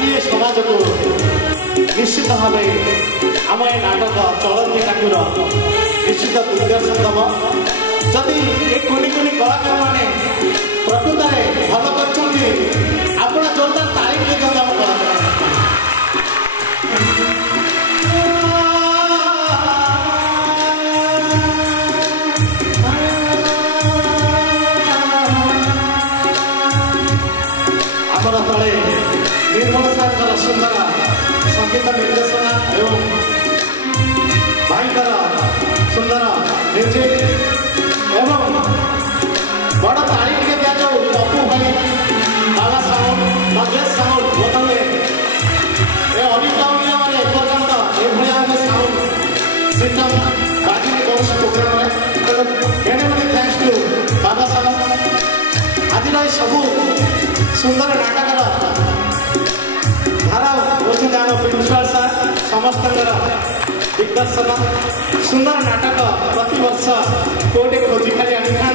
आज ये समाज को निश्चित भाव आम ए नाटक चलती ठाकुर निश्चित दिग्दर्शन दब जदि ये कुनि कुनि कलाकार मैंने प्रकृत में भल कर आप जोरदार तारीफ देते आम कलाकार तले निर्मल सार सुंदर संगीत निर्देशना एवं भाईकर सुंदर म्यूजिक एवं बड़ ताली के दिया जाऊ पप्पू भाई बाबा साउंड मजेश साउंड बोतले ए अनिकाउनिया माने एपर्यंत ए भलिया हम साउंड सिस्टम बाकी कौन प्रोग्राम है एनी थैंक्स टू बाबा साउंड आज सब सुंदर नाटक धारा होती आम प्रिंसिपाल सार समस्त दिग्दर्शन सुंदर नाटक प्रति वर्ष कोटे खोजी खाली आनी था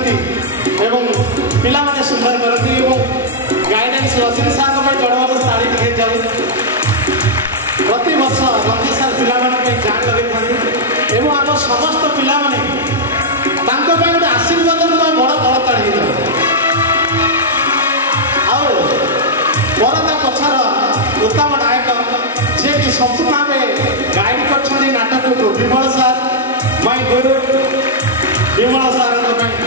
पिला माने सुंदर करती गाइडेंस रजनी सार जड़बार ताली दिखे जाऊ प्रति वर्ष रजनी सार पिला जान लगे था आम समस्त पिला गोटे आशीर्वाद बड़ करताड़ी परदा पछार उत्तम नायक जे कि संपूर्ण भाव गाइड कर नाटक को विमल सार माय गुरु विमल सार